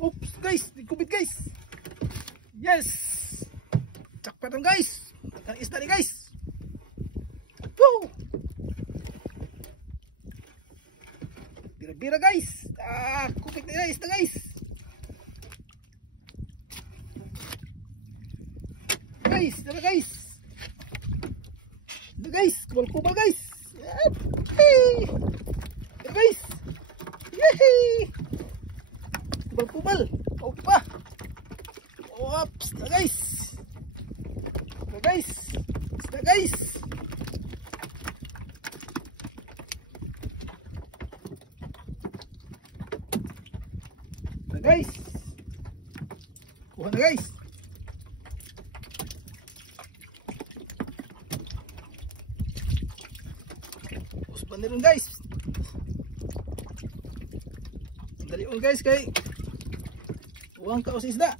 Oops guys, dikubit guys. Yes. Cakpatan guys. Ang isda ni guys. Woo. Bira-bira guys. Kupit na guys, guys. Guys, tara guys. Guys, kubal-kubal guys. Hey. Tara guys. Yehey. Kubal-kubal. Okay pa. Oops, tara guys. Tara guys. Tara guys. Tara guys. Kuha na guys. Uspan na rin guys. Dali on guys kay uwang kaos isda.